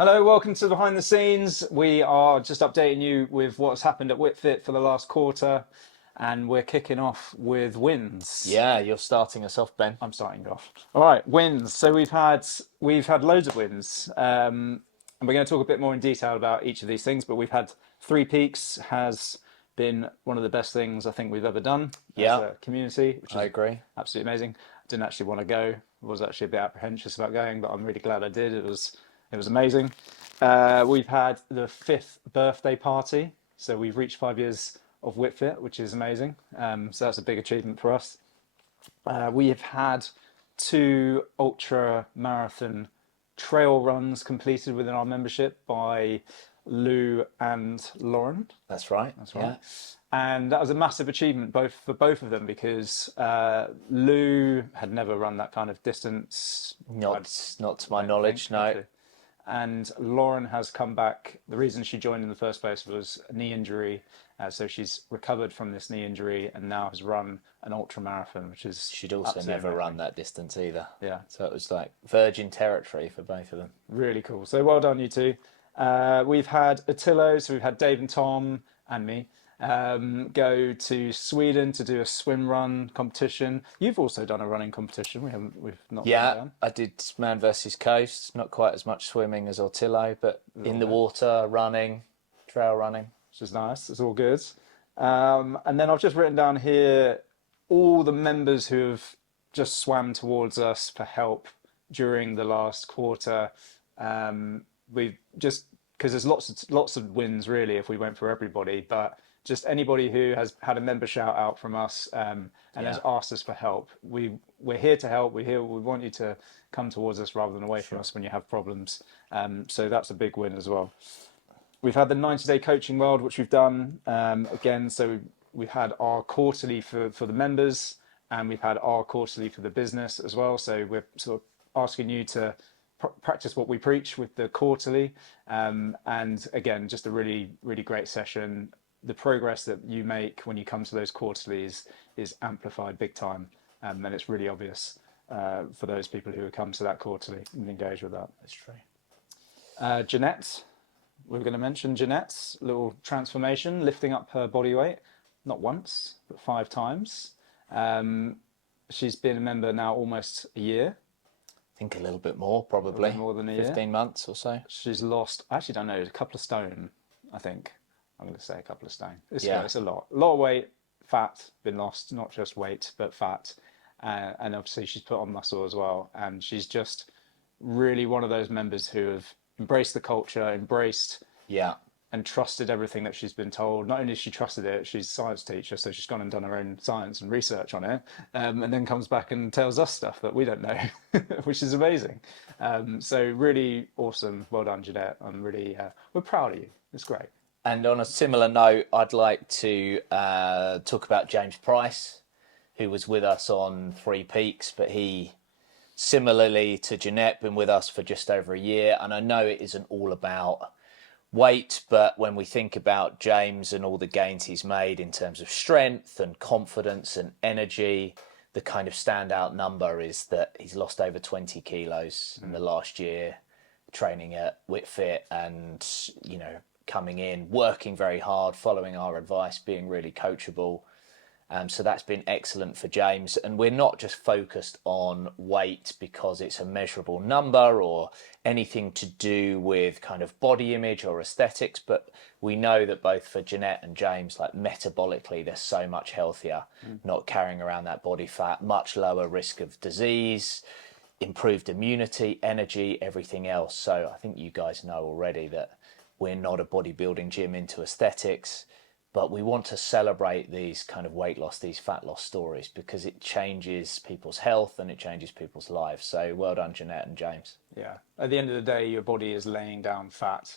Hello, welcome to Behind the Scenes. We are just updating you with what's happened at WITTFIT for the last quarter, and we're kicking off with wins. Yeah, you're starting us off, Ben. I'm starting off. All right, wins. So we've had loads of wins, and we're going to talk a bit more in detail about each of these things. But we've had 3 peaks has been one of the best things I think we've ever done as a community, which I is agree. absolutely amazing. I didn't actually want to go. I was actually a bit apprehensive about going, but I'm really glad I did. It was amazing. We've had the 5th birthday party, so we've reached 5 years of WITFIT, which is amazing. So that's a big achievement for us. We have had 2 ultra marathon trail runs completed within our membership by Lou and Lauren. That's right. That's right. Yeah. And that was a massive achievement for both of them because Lou had never run that kind of distance. Not to my knowledge, no. Actually. And Lauren has come back. The reason she joined in the first place was a knee injury. So she's recovered from this knee injury and now has run an ultra marathon, which is she'd also never run that distance either. Yeah. So it was like virgin territory for both of them. Really cool. So well done, you two. We've had Attilo, so we've had Dave and Tom and me go to Sweden to do a swim run competition. You've also done a running competition. We've not. Yeah, I did man versus coast. Not quite as much swimming as Attilo, but in the water, running, trail running, which is nice. It's all good. And then I've just written down here all the members who have just swam towards us for help during the last quarter. We've just because there's lots of wins really if we went for everybody, but just anybody who has had a member shout out from us and has asked us for help. We're here to help. We want you to come towards us rather than away from us when you have problems. So that's a big win as well. We've had the 90-day coaching world, which we've done again. So we've had our quarterly for the members, and we've had our quarterly for the business as well. So we're sort of asking you to practice what we preach with the quarterly, and again, just a really, really great session. The progress that you make when you come to those quarterlies is amplified big time, and it's really obvious for those people who come to that quarterly and engage with that. That's true. Jeanette, we're going to mention Jeanette's little transformation, lifting up her body weight, not once, but 5 times. She's been a member now almost a year. I think a little bit more, probably. A bit more than a year. 15 months or so. She's lost, I actually don't know, a couple of stone, I think. I'm going to say a couple of stone. It's a lot. A lot of weight, fat, been lost, not just weight, but fat. And obviously she's put on muscle as well. And she's just really one of those members who have embraced the culture, embraced and trusted everything that she's been told. Not only has she trusted it, she's a science teacher, so she's gone and done her own science and research on it, and then comes back and tells us stuff that we don't know, which is amazing. So really awesome. Well done, Jeanette. I'm really, we're proud of you. It's great. And on a similar note, I'd like to talk about James Price, who was with us on 3 peaks, but he, similarly to Jeanette, been with us for just over a year. And I know it isn't all about weight, but when we think about James and all the gains he's made in terms of strength and confidence and energy, the kind of standout number is that he's lost over 20 kilos in the last year training at WITTFIT, and, you know, coming in, working very hard, following our advice, being really coachable. So that's been excellent for James. And we're not just focused on weight because it's a measurable number or anything to do with kind of body image or aesthetics, but we know that both for Jeanette and James, like metabolically, they're so much healthier, not carrying around that body fat, much lower risk of disease, improved immunity, energy, everything else. So I think you guys know already that we're not a bodybuilding gym into aesthetics, but we want to celebrate these kind of weight loss, these fat loss stories, because it changes people's health and it changes people's lives. So well done, Jeanette and James. Yeah. At the end of the day, your body is laying down fat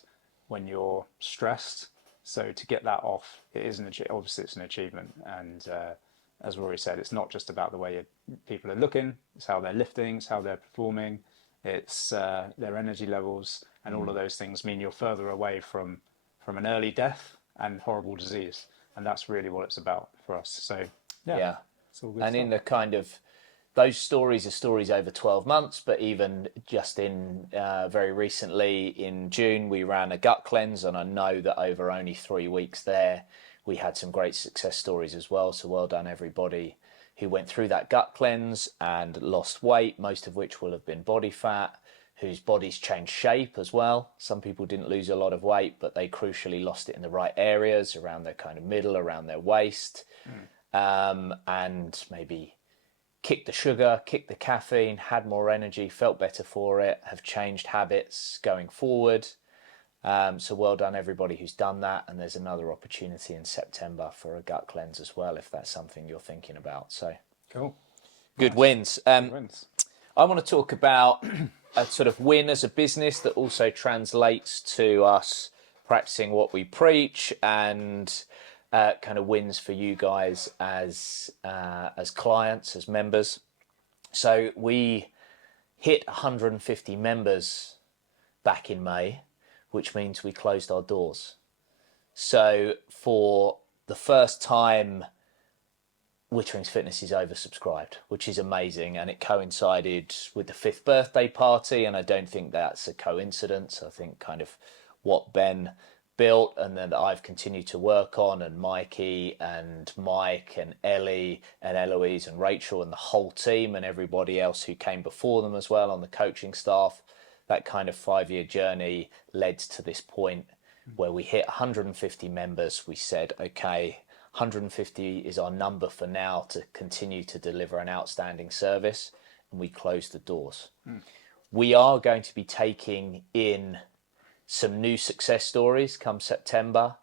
when you're stressed. So to get that off, it is obviously it's an achievement. And as Rory said, it's not just about the way people are looking, it's how they're lifting, it's how they're performing, it's their energy levels, and all of those things mean you're further away from an early death and horrible disease, and that's really what it's about for us. So yeah. It's all good. And in the kind of those stories are stories over 12 months, but even just in very recently in June, we ran a gut cleanse, and I know that over only 3 weeks there, we had some great success stories as well. So well done everybody who went through that gut cleanse and lost weight, most of which will have been body fat, whose bodies changed shape as well. Some people didn't lose a lot of weight, but they crucially lost it in the right areas, around their kind of middle, around their waist, and maybe kicked the sugar, kicked the caffeine, had more energy, felt better for it, have changed habits going forward. So well done everybody who's done that, and there's another opportunity in September for a gut cleanse as well, if that's something you're thinking about. So Cool. good Nice. wins. Good wins. I want to talk about a sort of win as a business that also translates to us practicing what we preach, and kind of wins for you guys as clients, as members. So we hit 150 members back in May, which means we closed our doors. So for the first time, Witterings Fitness is oversubscribed, which is amazing, and it coincided with the 5th birthday party, and I don't think that's a coincidence. I think kind of what Ben built and then I've continued to work on, and Mikey and Mike and Ellie and Eloise and Rachel and the whole team and everybody else who came before them as well on the coaching staff, that kind of 5-year journey led to this point where we hit 150 members. We said, okay, 150 is our number for now to continue to deliver an outstanding service, and we closed the doors. We are going to be taking in some new success stories come September,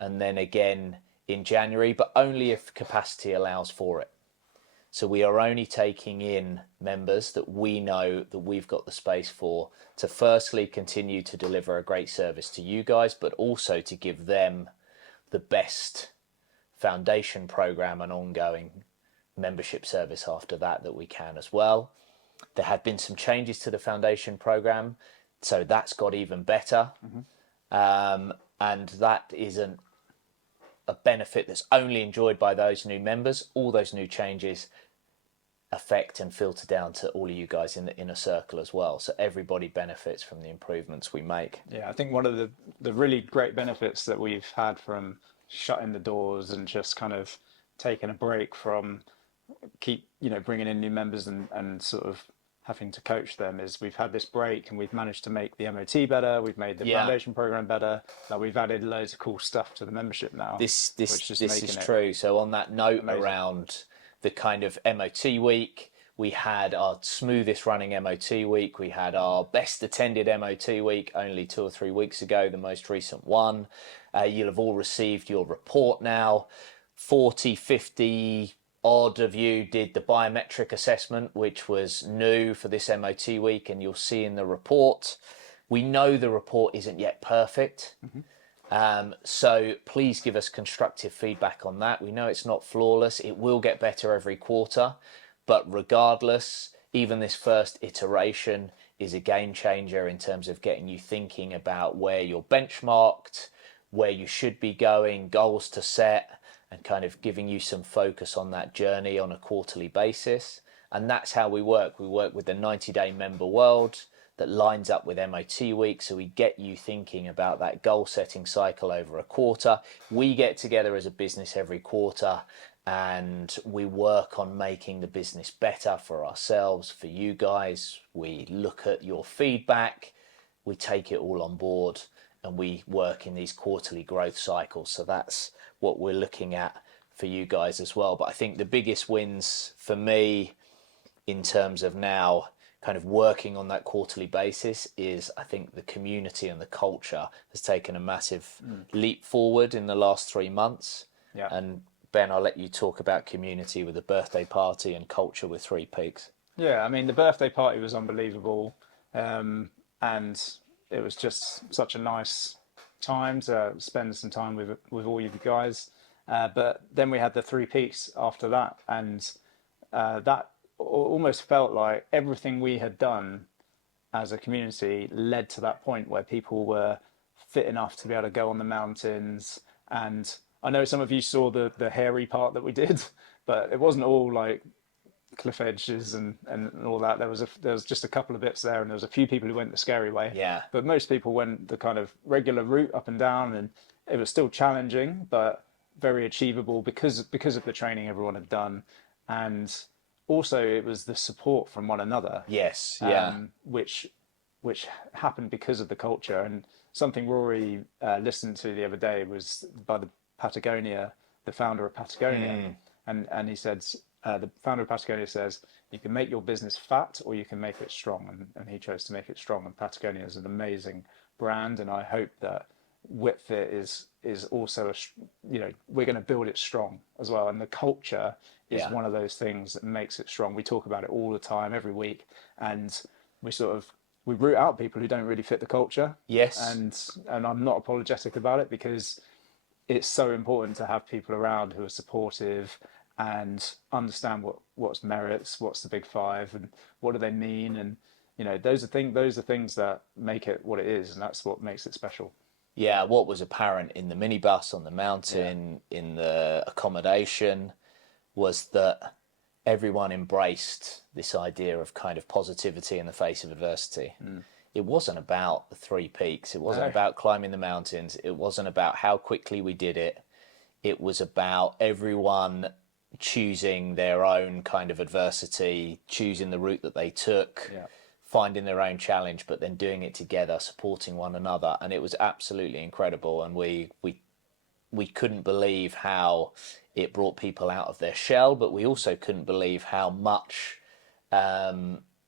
and then again in January, but only if capacity allows for it. So we are only taking in members that we know that we've got the space for, to firstly continue to deliver a great service to you guys, but also to give them the best foundation program and ongoing membership service after that we can as well. There had been some changes to the foundation program, so that's got even better. And that isn't a benefit that's only enjoyed by those new members. All those new changes affect and filter down to all of you guys in the inner circle as well. So everybody benefits from the improvements we make. Yeah, I think one of the really great benefits that we've had from shutting the doors and just kind of taking a break from bringing in new members and sort of having to coach them is we've had this break and we've managed to make the MOT better. We've made the foundation program better. Like, we've added loads of cool stuff to the membership now. This is true. So on that note, amazing. Around the kind of MOT week, we had our smoothest running MOT week. We had our best attended MOT week only 2 or 3 weeks ago, the most recent one. You'll have all received your report now. 40, 50 odd of you did the biometric assessment, which was new for this MOT week, and you'll see in the report. We know the report isn't yet perfect. So please give us constructive feedback on that. We know it's not flawless. It will get better every quarter, but regardless, even this first iteration is a game changer in terms of getting you thinking about where you're benchmarked, where you should be going, goals to set, and kind of giving you some focus on that journey on a quarterly basis. And that's how we work. We work with the 90-day member world that lines up with MOT week, so we get you thinking about that goal setting cycle over a quarter. We get together as a business every quarter and we work on making the business better for ourselves, for you guys. We look at your feedback, we take it all on board, and we work in these quarterly growth cycles. So that's what we're looking at for you guys as well. But I think the biggest wins for me in terms of now kind of working on that quarterly basis is, I think the community and the culture has taken a massive leap forward in the last 3 months. Yeah. And Ben, I'll let you talk about community with the birthday party and culture with 3 Peaks. Yeah, I mean, the birthday party was unbelievable. And it was just such a nice time to spend some time with all of you guys. But then we had the 3 Peaks after that, and that almost felt like everything we had done as a community led to that point where people were fit enough to be able to go on the mountains. And I know some of you saw the hairy part that we did, but it wasn't all like cliff edges and all that. There was just a couple of bits there, and there was a few people who went the scary way. Yeah. But most people went the kind of regular route up and down, and it was still challenging, but very achievable because of the training everyone had done, and also it was the support from one another. Yes. Yeah. Which happened because of the culture. And something Rory listened to the other day was by the founder of Patagonia, and he said, the founder of Patagonia says, you can make your business fat or you can make it strong, and he chose to make it strong. And Patagonia is an amazing brand, and I hope that WITTFIT is also we're going to build it strong as well. And the culture is one of those things that makes it strong. We talk about it all the time, every week, and we root out people who don't really fit the culture. Yes. And I'm not apologetic about it, because it's so important to have people around who are supportive and understand what's merits, what's the big five, and what do they mean. And those are things that make it what it is, and that's what makes it special. Yeah, what was apparent in the minibus on the mountain, in the accommodation, was that everyone embraced this idea of kind of positivity in the face of adversity. It wasn't about the 3 peaks. It wasn't about climbing the mountains. It wasn't about how quickly we did it. It was about everyone choosing their own kind of adversity, choosing the route that they took, finding their own challenge, but then doing it together, supporting one another. And it was absolutely incredible. And we couldn't believe how it brought people out of their shell, but we also couldn't believe how much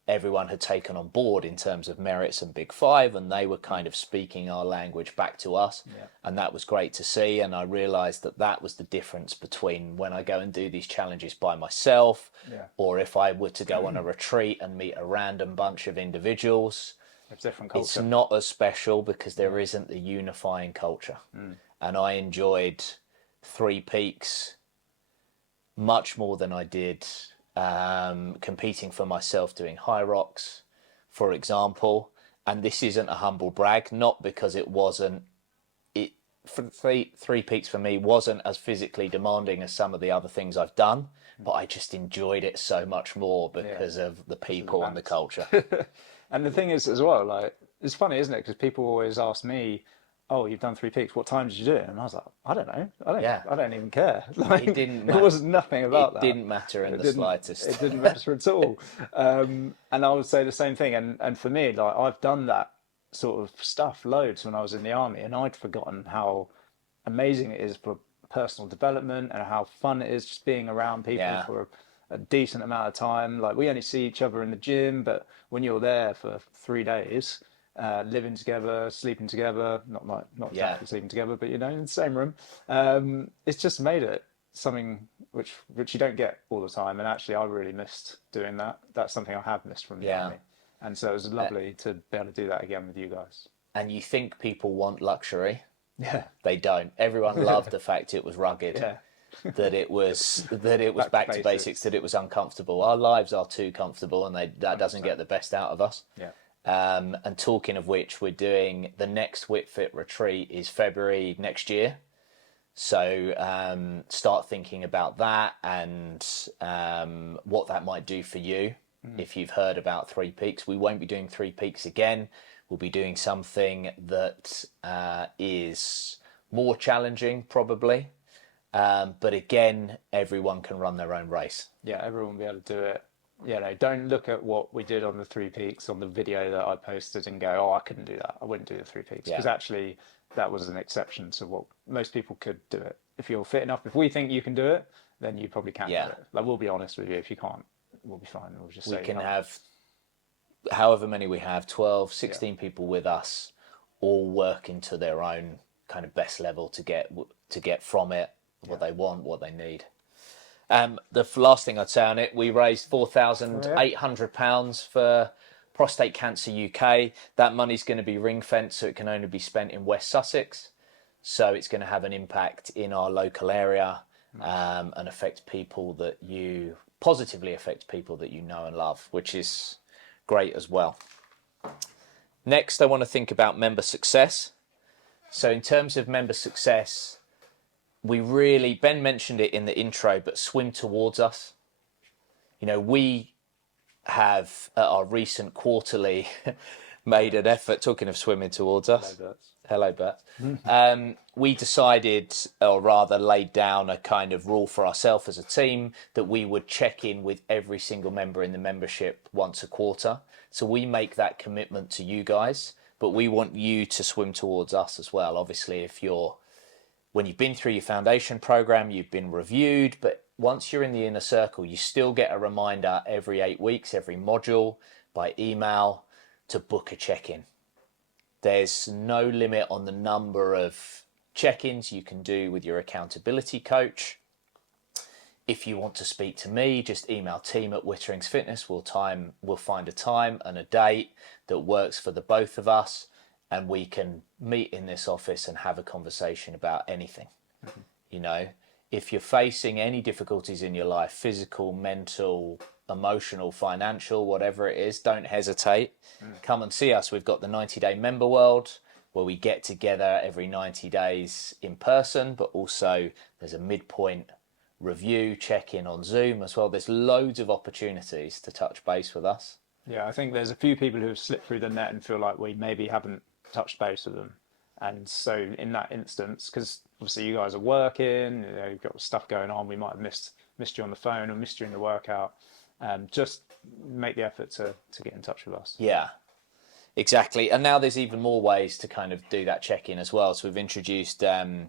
everyone had taken on board in terms of merits and big five, and they were kind of speaking our language back to us. And that was great to see. And I realized that was the difference between when I go and do these challenges by myself, or if I were to go on a retreat and meet a random bunch of individuals. It's different culture. It's not as special because there isn't the unifying culture. And I enjoyed 3 peaks much more than I did competing for myself doing HYROX, for example. And this isn't a humble brag, not because for 3 peaks for me wasn't as physically demanding as some of the other things I've done, but I just enjoyed it so much more because of the people and the culture. And the thing is as well, like, it's funny, isn't it? Because people always ask me, oh, you've done 3 peaks, what time did you do it? And I was like, I don't know. I don't even care. Like, it was nothing about that. It didn't matter in the slightest. It didn't matter at all. And I would say the same thing. And for me, like, I've done that sort of stuff loads when I was in the army, and I'd forgotten how amazing it is for personal development and how fun it is just being around people for a decent amount of time. Like, we only see each other in the gym, but when you're there for 3 days, living together, sleeping together, not exactly sleeping together, but in the same room, it's just made it something which you don't get all the time. And actually, I really missed doing that. That's something I have missed from the army. And so it was lovely to be able to do that again with you guys. And you think people want luxury? Yeah, they don't. Everyone loved the fact it was rugged. That it was back to basics, that it was uncomfortable. Our lives are too comfortable, and that doesn't get the best out of us. And talking of which, we're doing the next WITTFIT retreat is February next year. So start thinking about that and what that might do for you. If you've heard about 3 peaks, we won't be doing 3 peaks again. We'll be doing something that is more challenging, probably. But again, everyone can run their own race. Yeah, everyone will be able to do it. Don't look at what we did on the 3 peaks on the video that I posted and go, oh, I couldn't do that. I wouldn't do the 3 peaks. Because actually, that was an exception to what most people could do it. If you're fit enough, if we think you can do it, then you probably can do it. Like, we'll be honest with you. If you can't, we'll be fine. We'll just say we can have however many we have, 12, 16 people with us, all working to their own kind of best level to get from it what they want, what they need. The last thing I'd say on it, we raised £4,800 for Prostate Cancer UK. That money's going to be ring fenced, so it can only be spent in West Sussex. So it's going to have an impact in our local area and positively affect people that you know and love, which is great as well. Next, I want to think about member success. So in terms of member success, Ben mentioned it in the intro, but swim towards us. You know, we have at our recent quarterly made an effort, talking of swimming towards us. Hello, Bert. We decided, or rather laid down a kind of rule for ourselves as a team, that we would check in with every single member in the membership once a quarter. So we make that commitment to you guys, but we want you to swim towards us as well. Obviously, when you've been through your foundation program, you've been reviewed, but once you're in the inner circle, you still get a reminder every 8 weeks, every module, by email, to book a check-in. There's no limit on the number of check-ins you can do with your accountability coach. If you want to speak to me, just email team@Witterings Fitness. We'll find a time and a date that works for the both of us, and we can meet in this office and have a conversation about anything. Mm-hmm. You know, if you're facing any difficulties in your life, physical, mental, emotional, financial, whatever it is, don't hesitate. Come and see us. We've got the 90-day member world where we get together every 90 days in person, but also there's a midpoint review, check-in on Zoom as well. There's loads of opportunities to touch base with us. Yeah, I think there's a few people who have slipped through the net and feel like we maybe haven't touched base with them. And so in that instance, because obviously you guys are working, you know, you've got stuff going on, we might have missed you on the phone or missed you in the workout. Just make the effort to get in touch with us. Yeah, exactly. And now there's even more ways to kind of do that check-in as well. So we've introduced an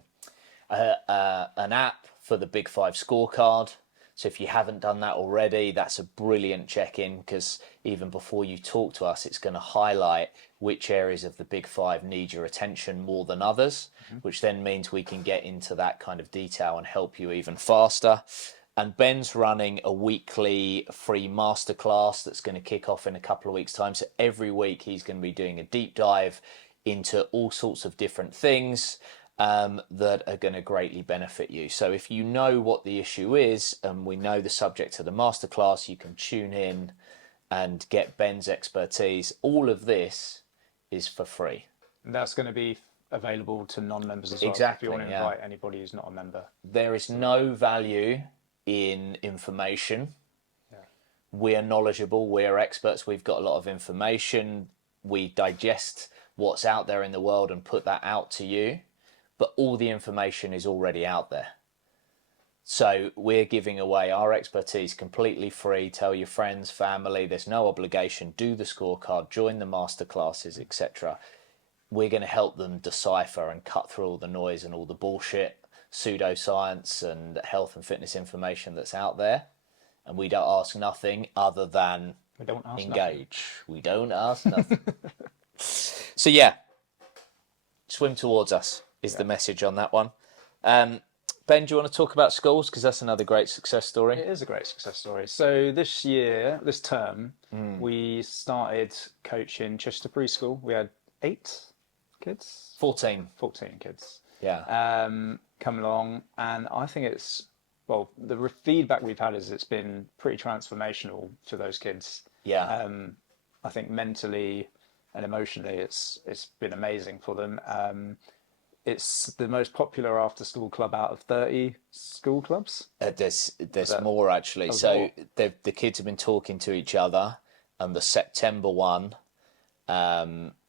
app for the Big Five scorecard. So if you haven't done that already, that's a brilliant check-in, because even before you talk to us, it's going to highlight which areas of the Big Five need your attention more than others, which then means we can get into that kind of detail and help you even faster. And Ben's running a weekly free masterclass that's going to kick off in a couple of weeks' time. So every week he's going to be doing a deep dive into all sorts of different things that are going to greatly benefit you. So if you know what the issue is, and we know the subject of the masterclass, you can tune in and get Ben's expertise. All of this is for free. And that's going to be available to non-members as well. Exactly. If you want to invite anybody who's not a member. There is no value in information. We're knowledgeable, we're experts, we've got a lot of information, we digest what's out there in the world and put that out to you, but all the information is already out there. So we're giving away our expertise completely free. Tell your friends, family, there's no obligation. Do the scorecard, join the masterclasses, etc. We're going to help them decipher and cut through all the noise and all the bullshit, pseudoscience and health and fitness information that's out there. And we don't ask nothing other than engage. We don't ask nothing. So yeah, swim towards us is the message on that one. Ben, do you want to talk about schools? Because that's another great success story. It is a great success story. So this term, we started coaching Chichester Preschool. We had 8 kids? 14 kids. Yeah. Come along, and I think the feedback we've had is it's been pretty transformational for those kids. Yeah. I think mentally and emotionally it's been amazing for them. It's the most popular after school club out of 30 school clubs. There's more actually. So the kids have been talking to each other, and the September one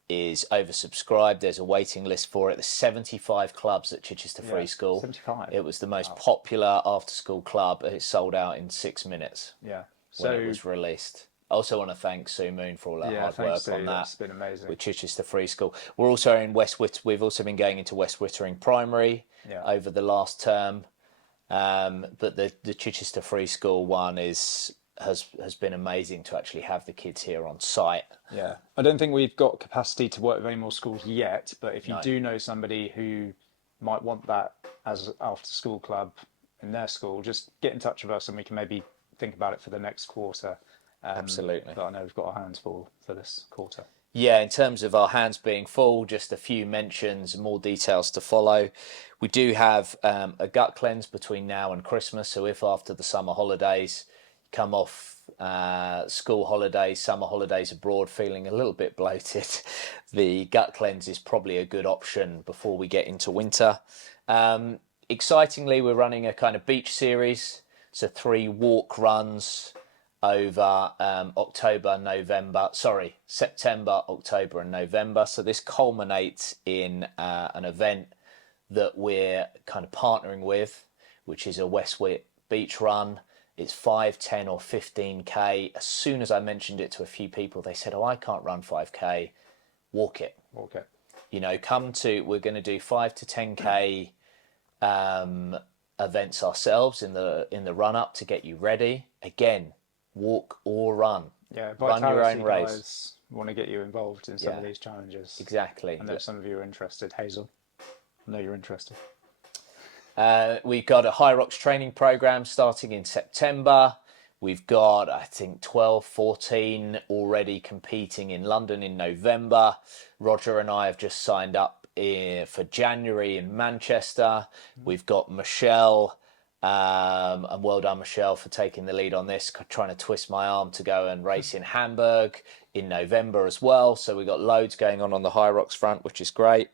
is oversubscribed. There's a waiting list for it. There's 75 clubs at Chichester Free School. 75. It was the most popular after school club. It sold out in 6 minutes. Yeah. When it was released. I also want to thank Sue Moon for all that hard work on that. It's been amazing. With Chichester Free School. We're also in we've also been going into West Wittering Primary over the last term. But the Chichester Free School one has been amazing to actually have the kids here on site. Yeah. I don't think we've got capacity to work with any more schools yet, but if you do know somebody who might want that as an after school club in their school, just get in touch with us and we can maybe think about it for the next quarter. Absolutely. But I know we've got our hands full for this quarter. Yeah, in terms of our hands being full, just a few mentions, more details to follow. We do have a gut cleanse between now and Christmas. So if after the summer holidays, come off school holidays, summer holidays abroad, feeling a little bit bloated, the gut cleanse is probably a good option before we get into winter. Excitingly, we're running a kind of beach series. So 3 walk runs over September, October and November. So this culminates in an event that we're kind of partnering with, which is a Westwit beach run. It's 5, 10 or 15k. As soon as I mentioned it to a few people, they said, oh, I can't run 5k. Walk it. Walk it. You know, we're going to do 5 to 10k events ourselves in the run up to get you ready. Again, walk or run. Yeah, run your own race. Guys want to get you involved in some of these challenges. Exactly. I know some of you are interested. Hazel, I know you're interested. We've got a HYROX training program starting in September. We've got, I think, 12, 14 already competing in London in November. Roger and I have just signed up for January in Manchester. We've got Michelle, and well done, Michelle, for taking the lead on this, trying to twist my arm to go and race in Hamburg in November as well. So we've got loads going on the HYROX front, which is great.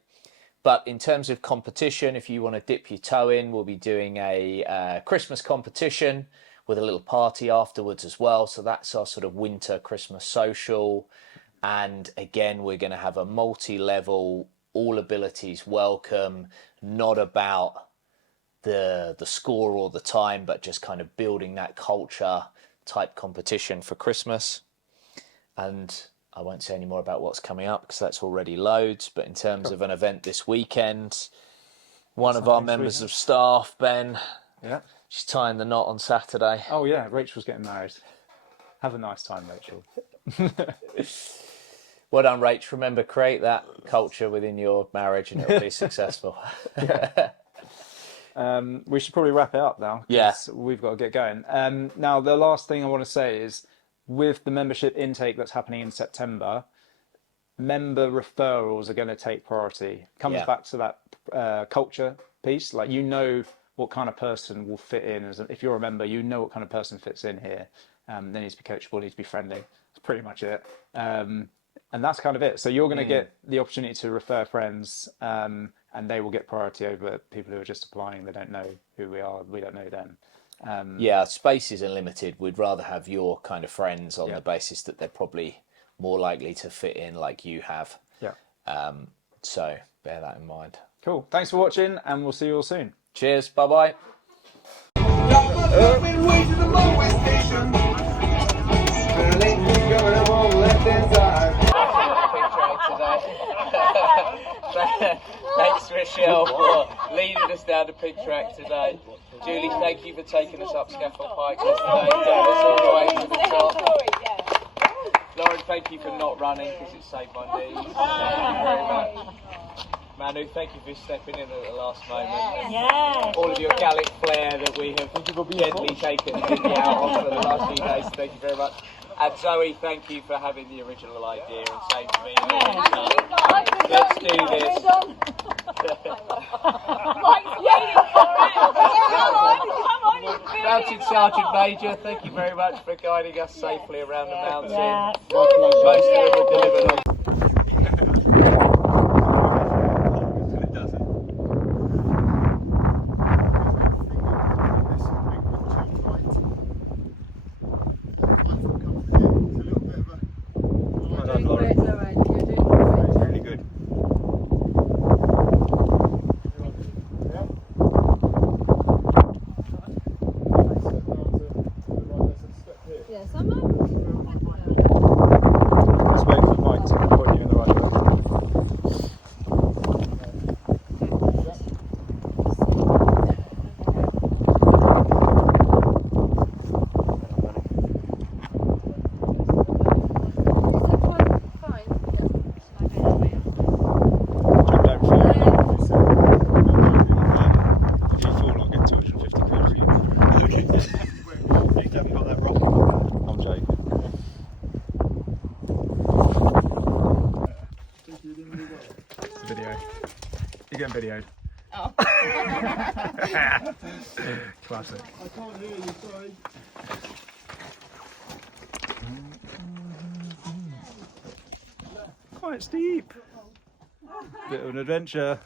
But in terms of competition, if you want to dip your toe in, we'll be doing a Christmas competition with a little party afterwards as well. So that's our sort of winter Christmas social. And again, we're going to have a multi-level, all abilities welcome, not about the score or the time, but just kind of building that culture type competition for Christmas. And I won't say any more about what's coming up because that's already loads. But in terms of an event this weekend, one of our members of staff, Ben, she's tying the knot on Saturday. Oh yeah, Rachel's getting married. Have a nice time, Rachel. Well done, Rach. Remember, create that culture within your marriage and it'll be successful. We should probably wrap it up now. Yeah. We've got to get going. Now, the last thing I want to say is, with the membership intake that's happening in September, member referrals are going to take priority. Comes back to that culture piece. Like, you know what kind of person will fit in. If you're a member, you know what kind of person fits in here. They need to be coachable, need to be friendly. That's pretty much it. And that's kind of it. So you're going to get the opportunity to refer friends, and they will get priority over people who are just applying. They don't know who we are. We don't know them. Spaces are limited. We'd rather have your kind of friends on the basis that they're probably more likely to fit in like you have. So bear that in mind. Cool. Thanks for watching, and we'll see you all soon. Cheers. Bye-bye. Thanks, Michelle, for leading us down the pig track today. Julie, thank you for taking us up Scaffold Pike yesterday, getting us all the way to the top. Lauren, thank you for not running because it saved my knees. Thank you very much. Manu, thank you for stepping in at the last moment. And all of your Gallic flair that we have gently taken the video out of for the last few days. Thank you very much. And Zoe, thank you for having the original idea and saying to me, let's do this. Mountain Sergeant Major, thank you very much for guiding us safely around the mountain. Most of them were delivered on. Videoed. Oh. Classic. I can't hear you, sorry. Quite steep. Bit of an adventure.